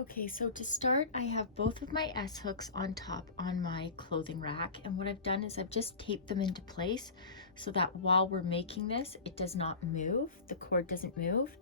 Okay, so to start, I have both of my S hooks on top on my clothing rack, and what I've done is I've just taped them into place so that while we're making this, it does not move, the cord doesn't move.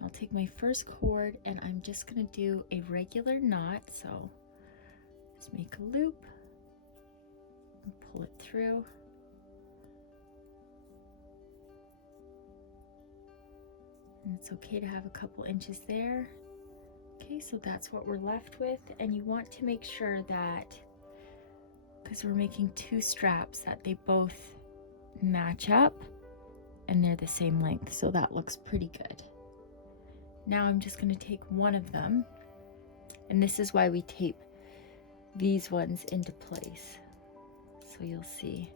I'll take my first cord and I'm just gonna do a regular knot, so just make a loop and pull it through. And it's okay to have a couple inches there. Okay, so that's what we're left with, and you want to make sure that, because we're making two straps, that they both match up and they're the same length, so that looks pretty good. Now I'm just going to take one of them, and this is why we tape these ones into place, so you'll see.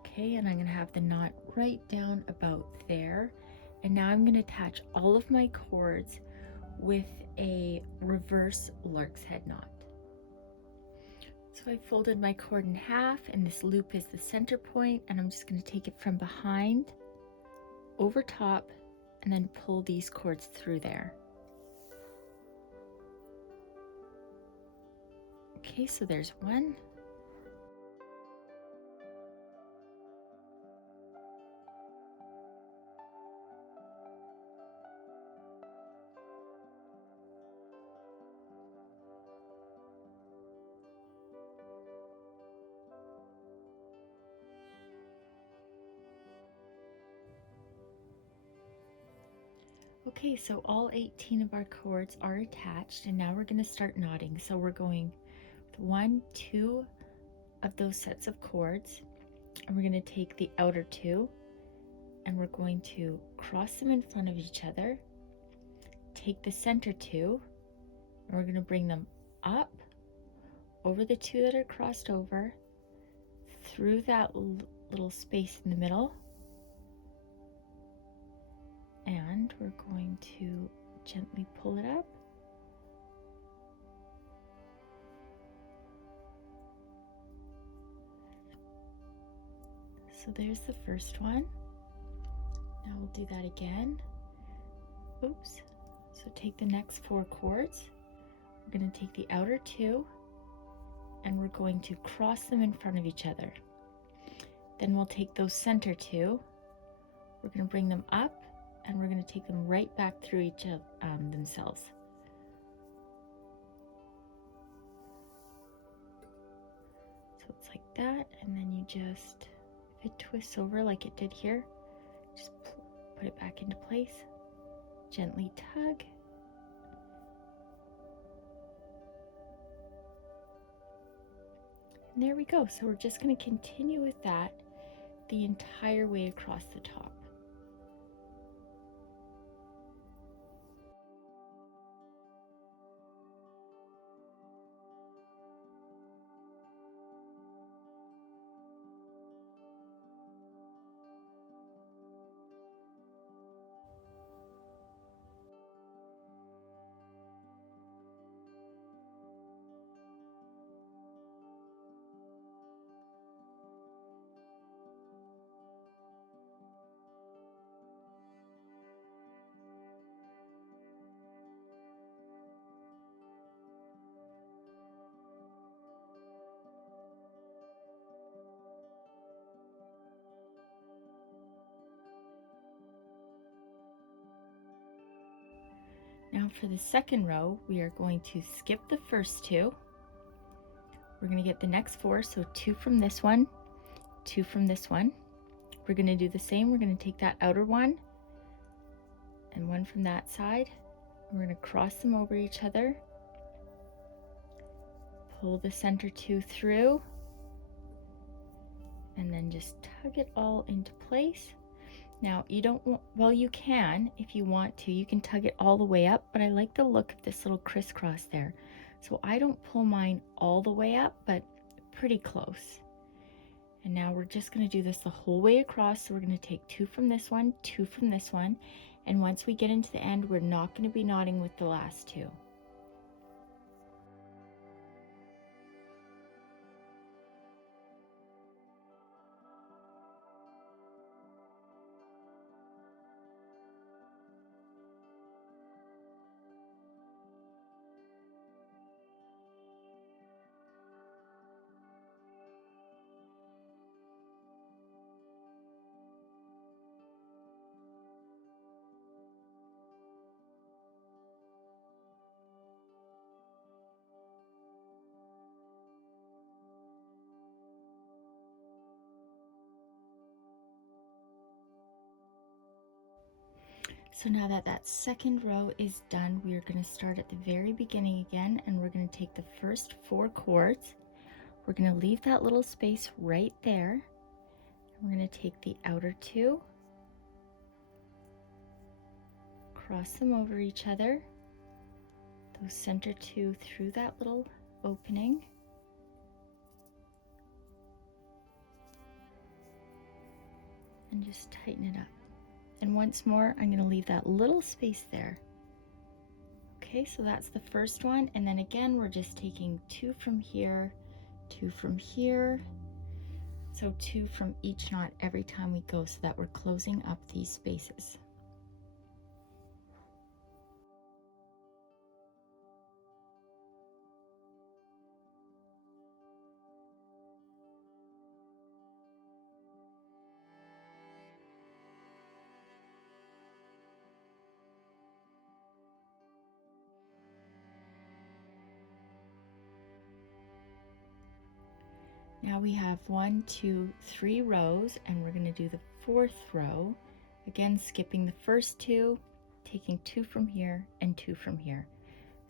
Okay, and I'm going to have the knot right down about there, and now I'm going to attach all of my cords with a reverse lark's head knot. So I folded my cord in half, and this loop is the center point, and I'm just going to take it from behind over top and then pull these cords through there. Okay, so there's one. Okay, so all 18 of our cords are attached, and now we're going to start knotting. So we're going with 1, 2 of those sets of cords, and we're going to take the outer 2 and we're going to cross them in front of each other, take the center 2, and we're going to bring them up over the 2 that are crossed over, through that little space in the middle, and we're going to gently pull it up. So there's the first one. Now we'll do that again. Oops. So take the next 4 cords. We're going to take the outer 2 and we're going to cross them in front of each other. Then we'll take those center 2. We're going to bring them up and we're going to take them right back through each of themselves. So it's like that, and then you just, if it twists over like it did here, just put it back into place, gently tug, and there we go. So we're just going to continue with that the entire way across the top. Now for the second row, we are going to skip the first 2. We're going to get the next 4, so 2 from this one, 2 from this one. We're going to do the same. We're going to take that outer one and 1 from that side. We're going to cross them over each other, pull the center 2 through, and then just tug it all into place. Now you don't want, well, you can, if you want to, you can tug it all the way up, but I like the look of this little crisscross there. So I don't pull mine all the way up, but pretty close. And now we're just going to do this the whole way across. So we're going to take 2 from this one, 2 from this one, and once we get into the end, we're not going to be knotting with the last 2. So now that that second row is done, we are going to start at the very beginning again, and we're going to take the first 4 cords. We're going to leave that little space right there. We're going to take the outer 2, cross them over each other, those center 2 through that little opening, and just tighten it up. And once more, I'm going to leave that little space there. Okay, so that's the first one, and then again we're just taking 2 from here, 2 from here, so 2 from each knot every time we go, so that we're closing up these spaces. Now we have 1, 2, 3 rows, and we're going to do the 4th row. Again, skipping the first 2, taking 2 from here and 2 from here,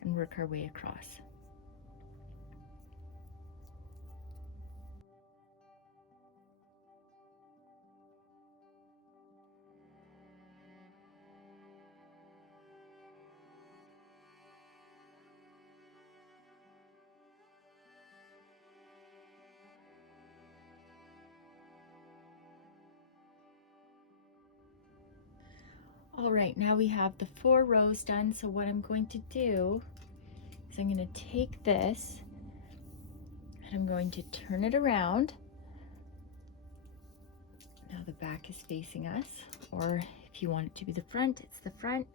and work our way across. All right, now we have the 4 rows done, so what I'm going to do is I'm going to take this and I'm going to turn it around. Now the back is facing us, or if you want it to be the front, it's the front.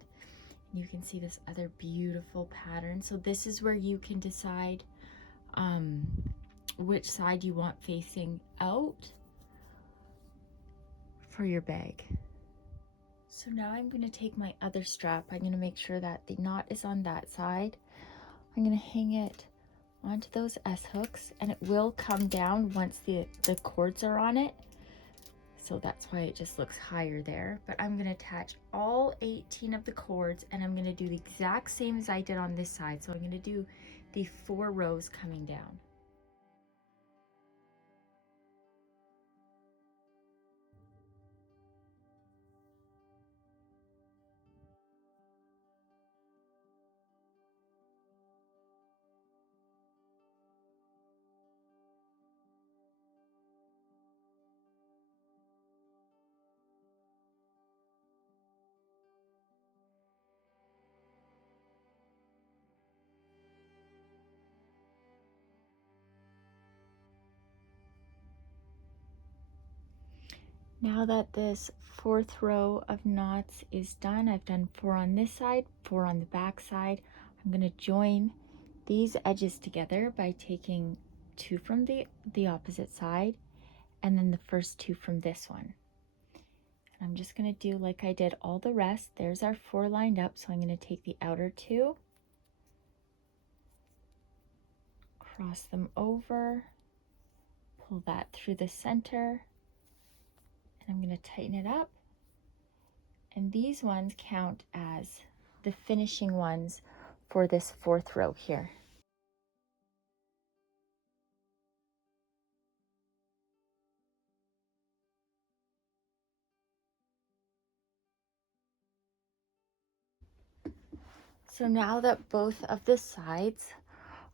You can see this other beautiful pattern. So this is where you can decide which side you want facing out for your bag. So now I'm going to take my other strap. I'm going to make sure that the knot is on that side. I'm going to hang it onto those S hooks, and it will come down once the cords are on it. So that's why it just looks higher there. But I'm going to attach all 18 of the cords, and I'm going to do the exact same as I did on this side. So I'm going to do the 4 rows coming down. Now that this 4th row of knots is done, I've done 4 on this side, 4 on the back side. I'm going to join these edges together by taking 2 from the opposite side, and then the first 2 from this one. And I'm just going to do like I did all the rest. There's our 4 lined up, so I'm going to take the outer 2, cross them over, pull that through the center, and I'm going to tighten it up. And these ones count as the finishing ones for this 4th row here. So now that both of the sides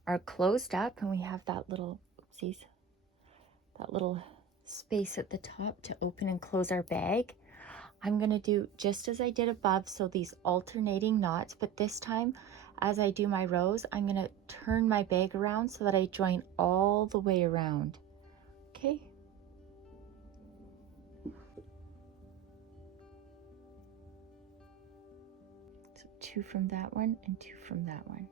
are closed up and we have that little, oopsies, that little space at the top to open and close our bag, I'm going to do just as I did above, so these alternating knots, but this time as I do my rows, I'm going to turn my bag around so that I join all the way around. Okay? So 2 from that one and 2 from that one.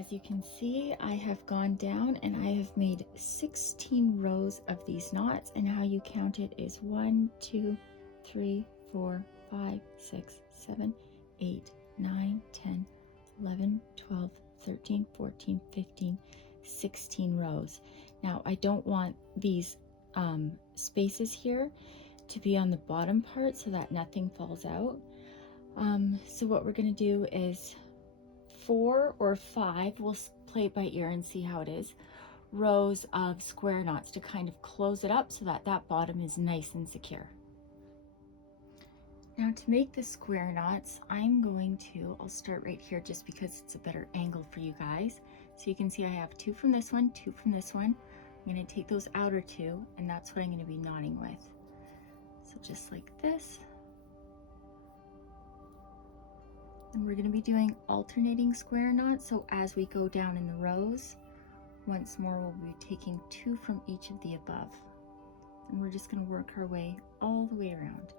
as you can see, I have gone down and I have made 16 rows of these knots, and how you count it is 1, 2, 3, 4, 5, 6, 7, 8, 9, 10, 11, 12, 13, 14, 15, 16 rows. Now I don't want these spaces here to be on the bottom part so that nothing falls out. So what we're going to do is 4 or 5, we'll play it by ear and see how it is, rows of square knots to kind of close it up so that that bottom is nice and secure. Now to make the square knots, I'll start right here just because it's a better angle for you guys. So you can see I have 2 from this one, 2 from this one. I'm going to take those outer 2, and that's what I'm going to be knotting with. So just like this. And we're going to be doing alternating square knots, so as we go down in the rows, once more we'll be taking 2 from each of the above. And we're just going to work our way all the way around.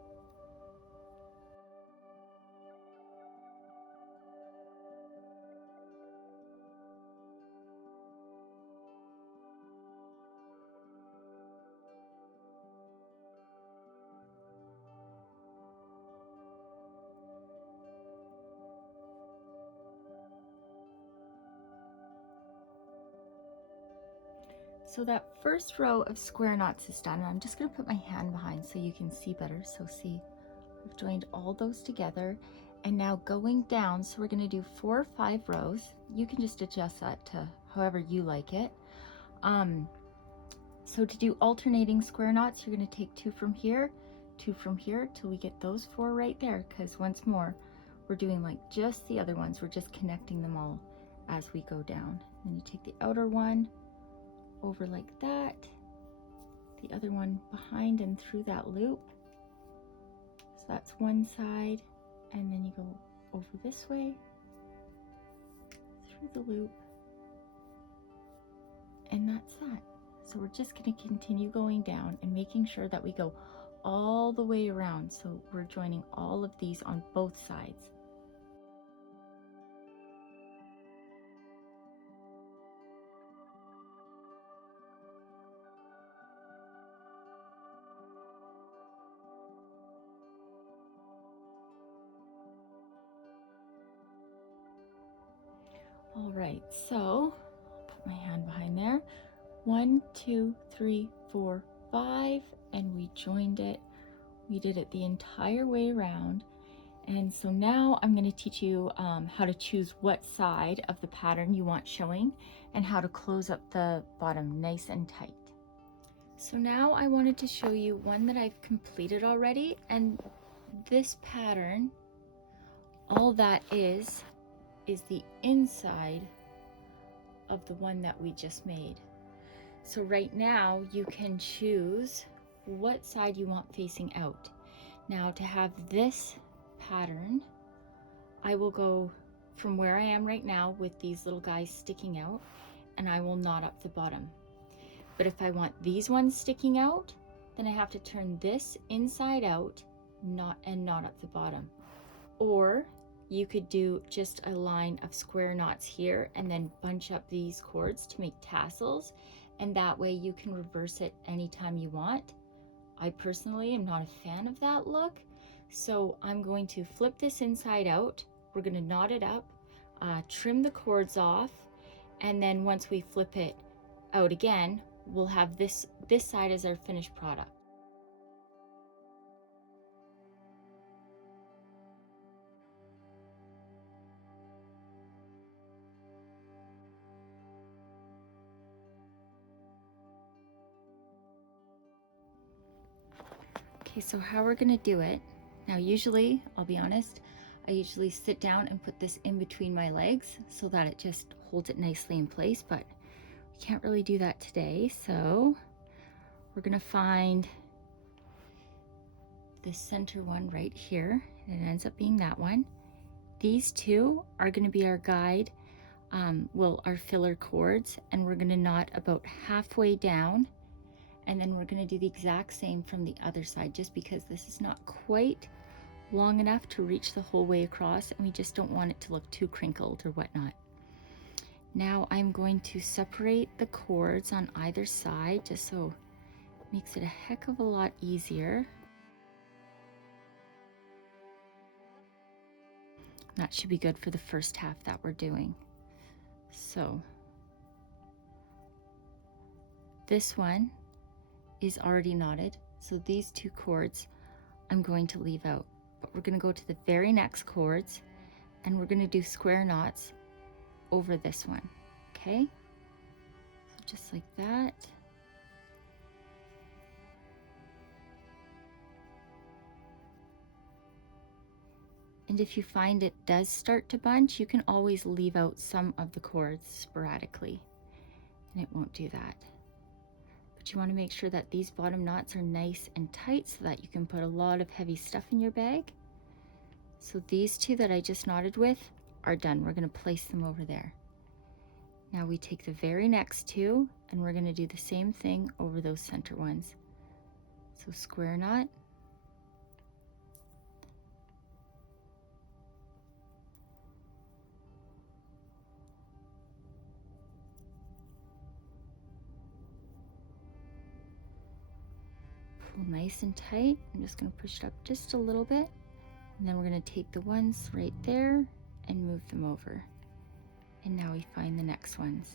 So that first row of square knots is done. I'm just going to put my hand behind so you can see better. So see, I've joined all those together, and now going down, so we're going to do 4 or 5 rows. You can just adjust that to however you like it. So to do alternating square knots, you're going to take 2 from here, 2 from here, till we get those 4 right there, because once more we're doing like just the other ones, we're just connecting them all as we go down. Then you take the outer one over like that, the other one behind and through that loop. So that's one side, and then you go over this way, through the loop, and that's that. So we're just going to continue going down and making sure that we go all the way around, so we're joining all of these on both sides. All right, so put my hand behind there. 1, 2, 3, 4, 5, and we joined it. We did it the entire way around. And so now I'm going to teach you how to choose what side of the pattern you want showing and how to close up the bottom nice and tight. So now I wanted to show you one that I've completed already, and this pattern, all that is the inside of the one that we just made. So right now you can choose what side you want facing out. Now to have this pattern, I will go from where I am right now with these little guys sticking out, and I will knot up the bottom. But if I want these ones sticking out, then I have to turn this inside out, knot up the bottom. Or you could do just a line of square knots here and then bunch up these cords to make tassels, and that way you can reverse it anytime you want. I personally am not a fan of that look, so I'm going to flip this inside out. We're going to knot it up, trim the cords off, and then once we flip it out again, we'll have this side as our finished product. Okay, so how we're gonna do it, now usually, I'll be honest, I usually sit down and put this in between my legs so that it just holds it nicely in place, but we can't really do that today. So we're gonna find the center one right here, and it ends up being that one. These two are gonna be our guide, our filler cords, and we're gonna knot about halfway down, and then we're going to do the exact same from the other side, just because this is not quite long enough to reach the whole way across, and we just don't want it to look too crinkled or whatnot. Now I'm going to separate the cords on either side just so it makes it a heck of a lot easier. That should be good for the first half that we're doing. So this one is already knotted, so these two cords I'm going to leave out. But we're going to go to the very next cords and we're going to do square knots over this one, okay? So just like that. And if you find it does start to bunch, you can always leave out some of the cords sporadically and it won't do that. But you want to make sure that these bottom knots are nice and tight so that you can put a lot of heavy stuff in your bag. So these two that I just knotted with are done. We're going to place them over there. Now we take the very next two and we're going to do the same thing over those center ones. So square knot. Pull nice and tight. I'm just going to push it up just a little bit. And then we're going to take the ones right there and move them over. And now we find the next ones.